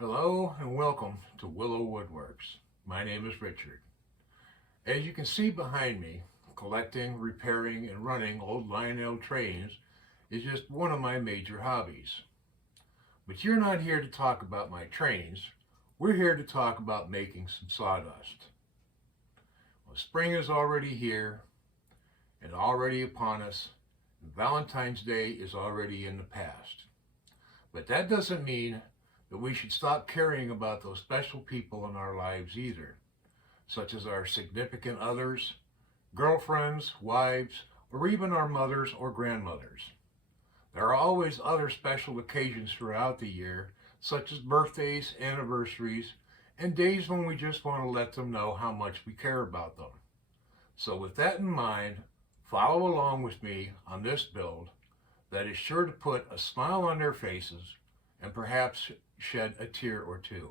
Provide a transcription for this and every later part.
Hello and welcome to Willow Woodworks. My name is Richard. As you can see behind me, collecting, repairing, and running old Lionel trains is just one of my major hobbies. But you're not here to talk about my trains. We're here to talk about making some sawdust. Well, spring is already here and already upon us, and Valentine's Day is already in the past. But that doesn't mean that we should stop caring about those special people in our lives either, such as our significant others, girlfriends, wives, or even our mothers or grandmothers. There are always other special occasions throughout the year, such as birthdays, anniversaries, and days when we just want to let them know how much we care about them. So with that in mind, follow along with me on this build that is sure to put a smile on their faces and perhaps shed a tear or two.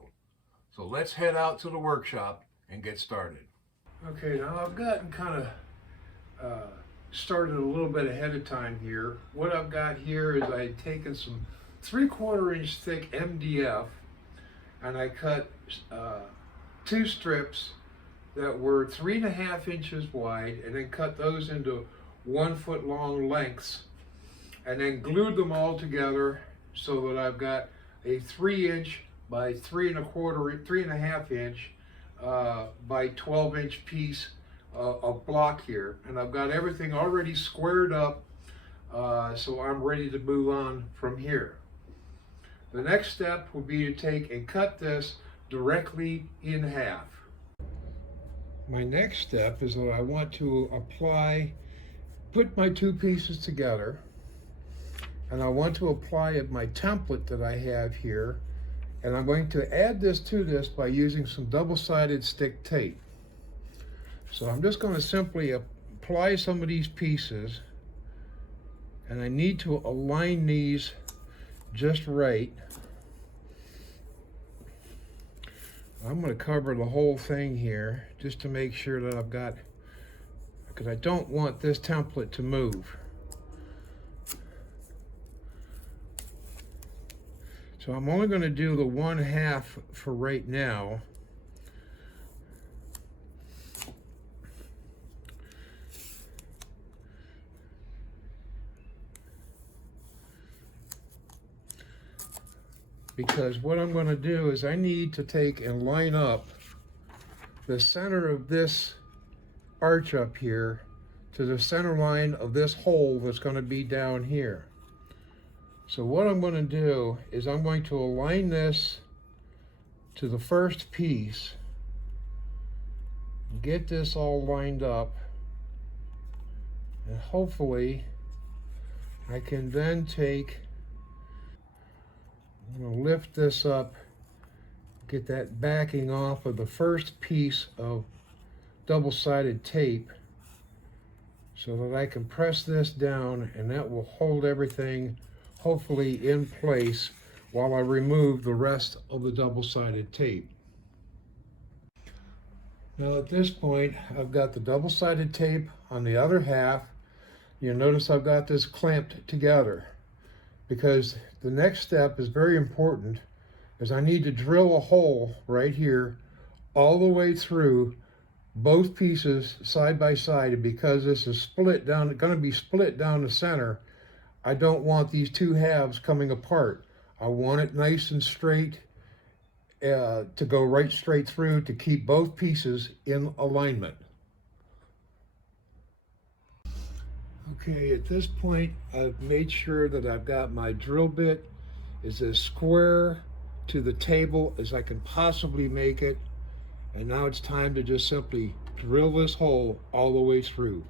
So let's head out to the workshop and get started. Okay, now I've gotten kind of started a little bit ahead of time here. What I've got here is I had taken some 3/4 inch thick MDF and I cut two strips that were 3.5 inches wide and then cut those into 1 foot long lengths and then glued them all together so that I've got a 3 inch by 3.5 inch by 12 inch piece of block here, and I've got everything already squared up, so I'm ready to move on from here. The next step will be to take and cut this directly in half. My next step is that I want to put my two pieces together, and I want to apply my template that I have here, and I'm going to add this to this by using some double-sided stick tape. So I'm just going to simply apply some of these pieces, and I need to align these just right. I'm going to cover the whole thing here just to make sure that I've got, because I don't want this template to move. So I'm only going to do the 1/2 for right now. Because what I'm going to do is I need to take and line up the center of this arch up here to the center line of this hole that's going to be down here. So what I'm going to do is I'm going to align this to the first piece, get this all lined up, and hopefully I can then I'm going to lift this up, get that backing off of the first piece of double-sided tape so that I can press this down, and that will hold everything hopefully in place while I remove the rest of the double-sided tape. Now at this point, I've got the double-sided tape on the other half. You'll notice I've got this clamped together because the next step is very important, is I need to drill a hole right here all the way through both pieces side by side, and because this is split down, going to be split down the center, I don't want these two halves coming apart. I want it nice and straight to go right straight through to keep both pieces in alignment. Okay, at this point, I've made sure that I've got my drill bit is as square to the table as I can possibly make it. And now it's time to just simply drill this hole all the way through.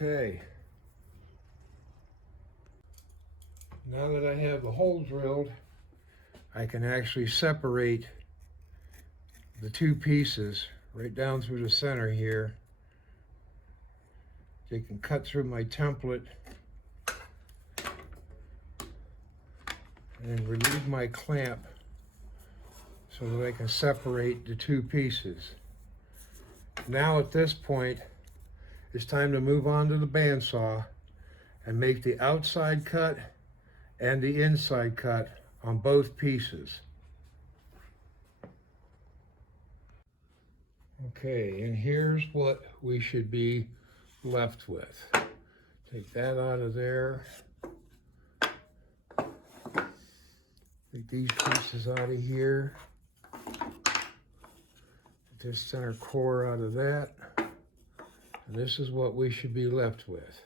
Okay. Now that I have the hole drilled, I can actually separate the two pieces right down through the center here. They can cut through my template and relieve my clamp so that I can separate the two pieces. Now at this point, it's time to move on to the bandsaw and make the outside cut and the inside cut on both pieces. Okay, and here's what we should be left with. Take that out of there. Take these pieces out of here. Get this center core out of that. And this is what we should be left with.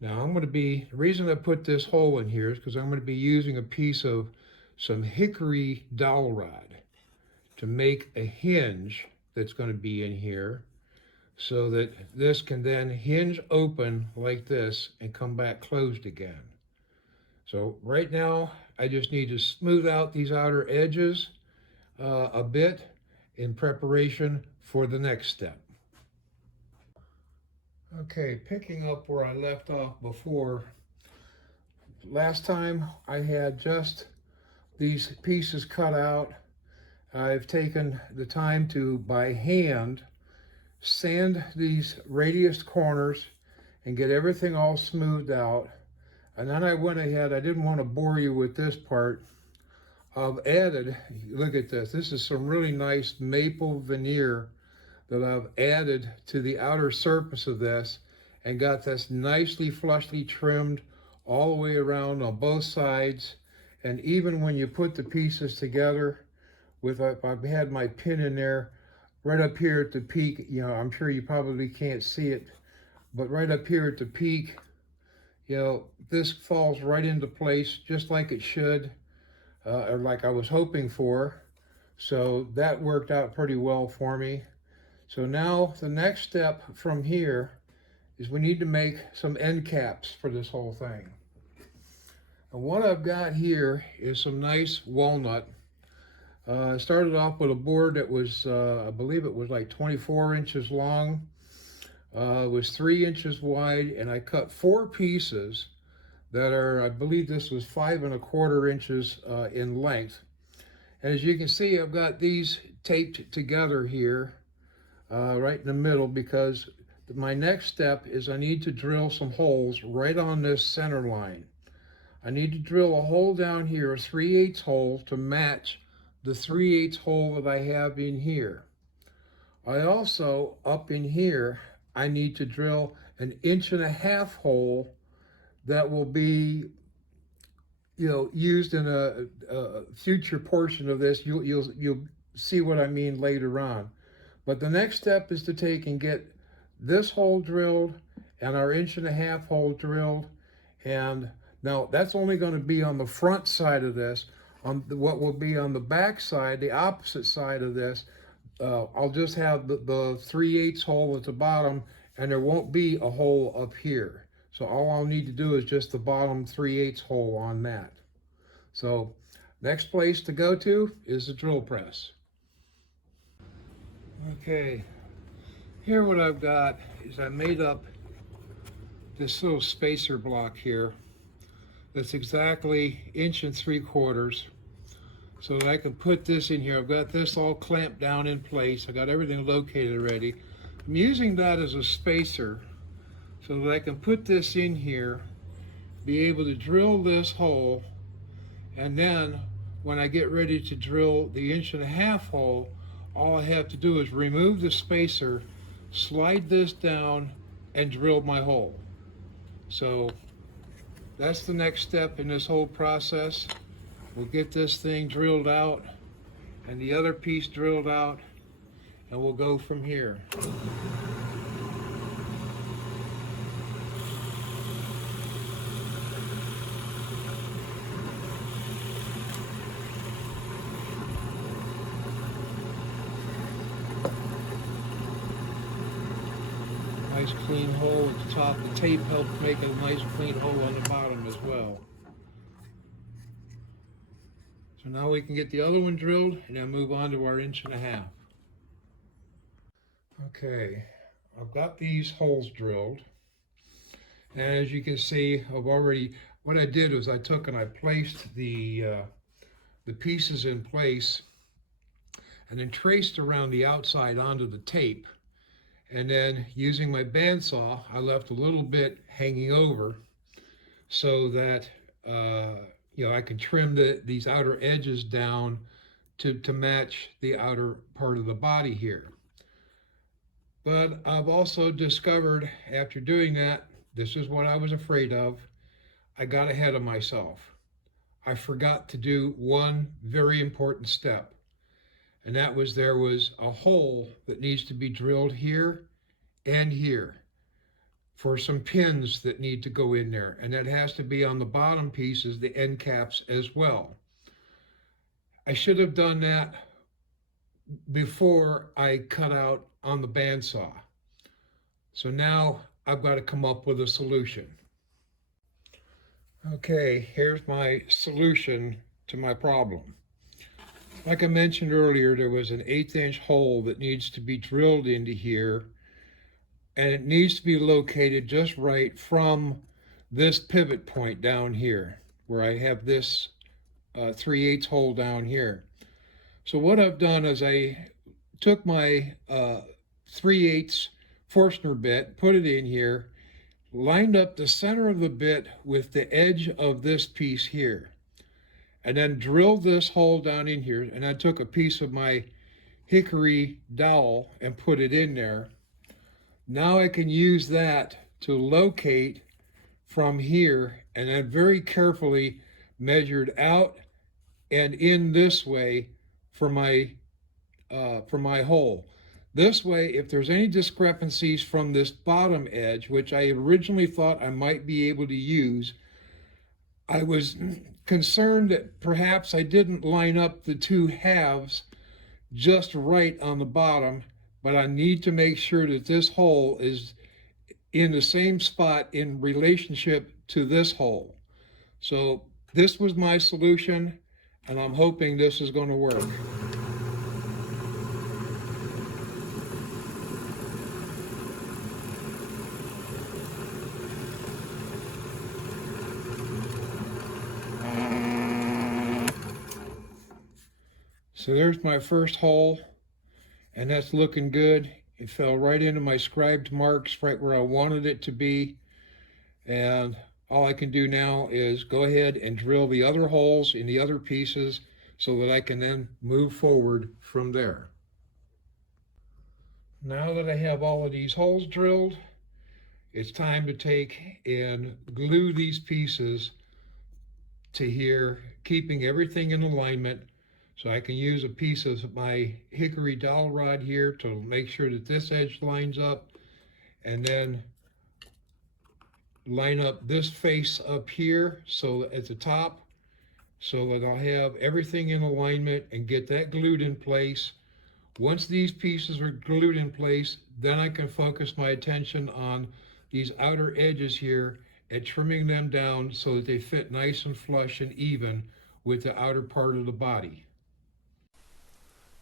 Now the reason I put this hole in here is because I'm going to be using a piece of some hickory dowel rod to make a hinge that's going to be in here so that this can then hinge open like this and come back closed again. So right now I just need to smooth out these outer edges a bit in preparation for the next step. Okay, picking up where I left off before, last time I had just these pieces cut out. I've taken the time to, by hand, sand these radius corners and get everything all smoothed out. And then I went ahead, I didn't want to bore you with this part, I've added, look at this, this is some really nice maple veneer that I've added to the outer surface of this and got this nicely flushly trimmed all the way around on both sides. And even when you put the pieces together, I've had my pin in there right up here at the peak, you know, I'm sure you probably can't see it, but right up here at the peak, you know, this falls right into place just like it should, or like I was hoping for. So that worked out pretty well for me. So now the next step from here is we need to make some end caps for this whole thing. And what I've got here is some nice walnut. I started off with a board that was, I believe it was like 24 inches long. It was 3 inches wide, and I cut 4 pieces that are, I believe this was 5 1/4 inches in length. And as you can see, I've got these taped together here, right in the middle, because my next step is I need to drill some holes right on this center line. I need to drill a hole down here, a 3/8 hole, to match the 3/8 hole that I have in here. I also, up in here, I need to drill an 1.5 inch hole that will be, you know, used in a future portion of this. You'll see what I mean later on. But the next step is to take and get this hole drilled and our 1.5 inch hole drilled. And now that's only going to be on the front side of this. On what will be on the back side, the opposite side of this, I'll just have the 3/8 hole at the bottom, and there won't be a hole up here. So all I'll need to do is just the bottom 3/8 hole on that. So next place to go to is the drill press. Okay, here what I've got is I made up this little spacer block here that's exactly 1 3/4 so that I can put this in here. I've got this all clamped down in place. I got everything located already. I'm using that as a spacer so that I can put this in here, be able to drill this hole, and then when I get ready to drill the 1.5 inch hole, all I have to do is remove the spacer, slide this down, and drill my hole. So that's the next step in this whole process. We'll get this thing drilled out and the other piece drilled out, and we'll go from here. I nice clean hole at the top. The tape helped make a nice clean hole on the bottom as well. So now we can get the other one drilled and then move on to our 1.5 inch. Okay, I've got these holes drilled. And as you can see, what I did was I took and I placed the pieces in place and then traced around the outside onto the tape. And then using my bandsaw, I left a little bit hanging over so that I can trim these outer edges down to match the outer part of the body here. But I've also discovered after doing that, this is what I was afraid of. I got ahead of myself. I forgot to do one very important step. And that was there was a hole that needs to be drilled here and here for some pins that need to go in there. And that has to be on the bottom pieces, the end caps as well. I should have done that before I cut out on the bandsaw. So now I've got to come up with a solution. Okay, here's my solution to my problem. Like I mentioned earlier, there was an 1/8 inch hole that needs to be drilled into here, and it needs to be located just right from this pivot point down here, where I have this 3/8 hole down here. So what I've done is I took my 3/8 Forstner bit, put it in here, lined up the center of the bit with the edge of this piece here, and then drilled this hole down in here. And I took a piece of my hickory dowel and put it in there. Now I can use that to locate from here, and then very carefully measured out and in this way for my hole. This way, if there's any discrepancies from this bottom edge, which I originally thought I might be able to use, I was concerned that perhaps I didn't line up the two halves just right on the bottom, but I need to make sure that this hole is in the same spot in relationship to this hole. So this was my solution, and I'm hoping this is going to work. So there's my first hole, and that's looking good. It fell right into my scribed marks, right where I wanted it to be. And all I can do now is go ahead and drill the other holes in the other pieces so that I can then move forward from there. Now that I have all of these holes drilled, it's time to take and glue these pieces to here, keeping everything in alignment. So I can use a piece of my hickory dowel rod here to make sure that this edge lines up, and then line up this face up here so at the top, so that I'll have everything in alignment and get that glued in place. Once these pieces are glued in place, then I can focus my attention on these outer edges here and trimming them down so that they fit nice and flush and even with the outer part of the body.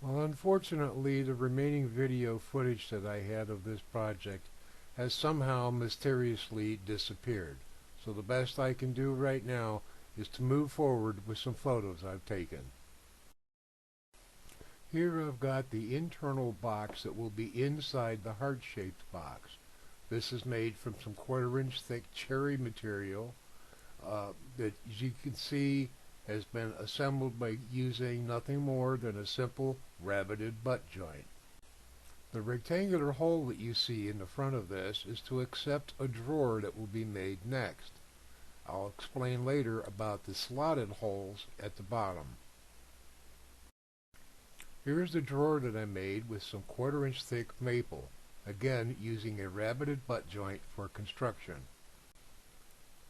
Well, unfortunately, the remaining video footage that I had of this project has somehow mysteriously disappeared. So the best I can do right now is to move forward with some photos I've taken. Here I've got the internal box that will be inside the heart-shaped box. This is made from some 1/4 inch thick cherry material that, as you can see, has been assembled by using nothing more than a simple rabbeted butt joint. The rectangular hole that you see in the front of this is to accept a drawer that will be made next. I'll explain later about the slotted holes at the bottom. Here is the drawer that I made with some 1/4 inch thick maple, again using a rabbeted butt joint for construction.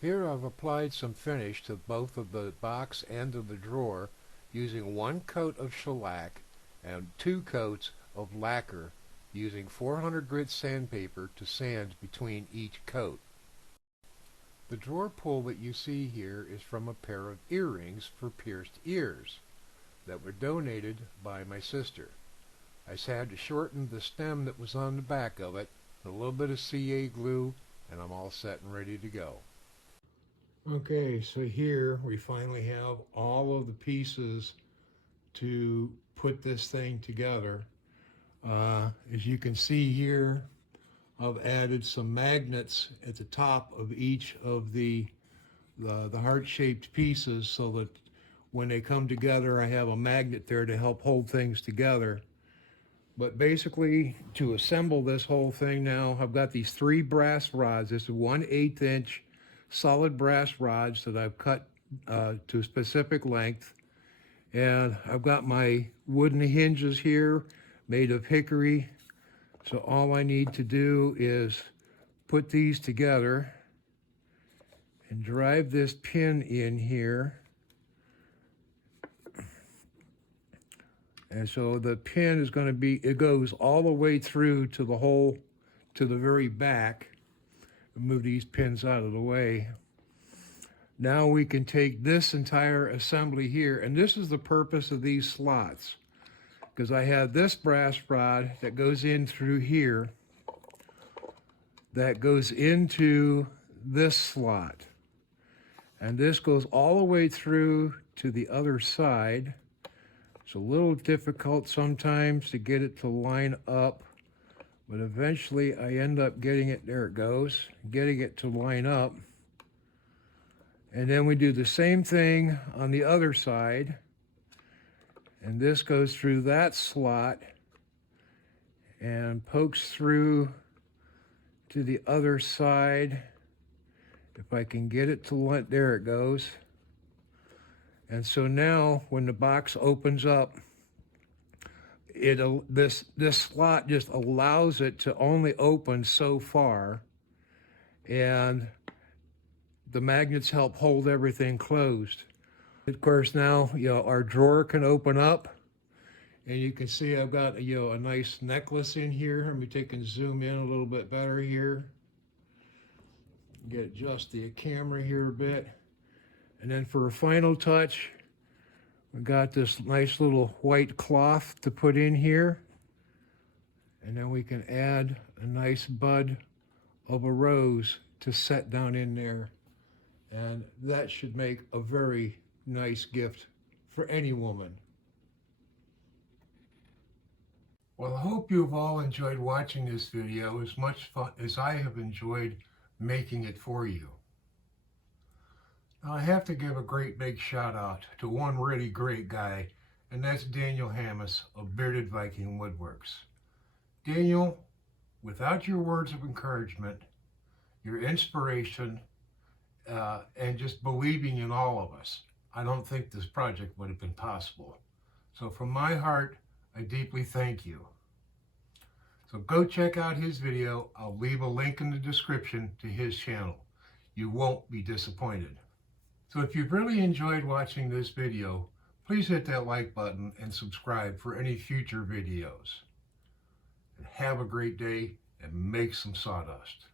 Here I've applied some finish to both of the box and of the drawer using 1 coat of shellac and 2 coats of lacquer using 400 grit sandpaper to sand between each coat. The drawer pull that you see here is from a pair of earrings for pierced ears that were donated by my sister. I just had to shorten the stem that was on the back of it, a little bit of CA glue, and I'm all set and ready to go. Okay, so here we finally have all of the pieces to put this thing together. As you can see here, I've added some magnets at the top of each of the heart-shaped pieces so that when they come together, I have a magnet there to help hold things together. But basically, to assemble this whole thing now, I've got these 3 brass rods. This is 1/8 inch solid brass rods that I've cut to a specific length. And I've got my wooden hinges here made of hickory. So all I need to do is put these together and drive this pin in here. And so the pin is going to be, it goes all the way through to the hole, to the very back. Move these pins out of the way. Now we can take this entire assembly here, and this is the purpose of these slots, because I have this brass rod that goes in through here, that goes into this slot, and this goes all the way through to the other side. It's a little difficult sometimes to get it to line up, but eventually I end up getting it, there it goes, getting it to line up. And then we do the same thing on the other side. And this goes through that slot and pokes through to the other side. If I can get it to line, there it goes. And so now when the box opens up, this slot just allows it to only open so far, and the magnets help hold everything closed. Of course, now our drawer can open up, and you can see I've got a nice necklace in here. Let me take and zoom in a little bit better here. Adjust the camera here a bit, and then for a final touch, we got this nice little white cloth to put in here, and then we can add a nice bud of a rose to set down in there, and that should make a very nice gift for any woman. Well, I hope you've all enjoyed watching this video as much fun as I have enjoyed making it for you. Now, I have to give a great big shout out to one really great guy, and that's Daniel Hammis of Bearded Viking Woodworks. Daniel, without your words of encouragement, your inspiration, and just believing in all of us, I don't think this project would have been possible. So from my heart, I deeply thank you. So go check out his video. I'll leave a link in the description to his channel. You won't be disappointed. So if you've really enjoyed watching this video, please hit that like button and subscribe for any future videos. And have a great day and make some sawdust.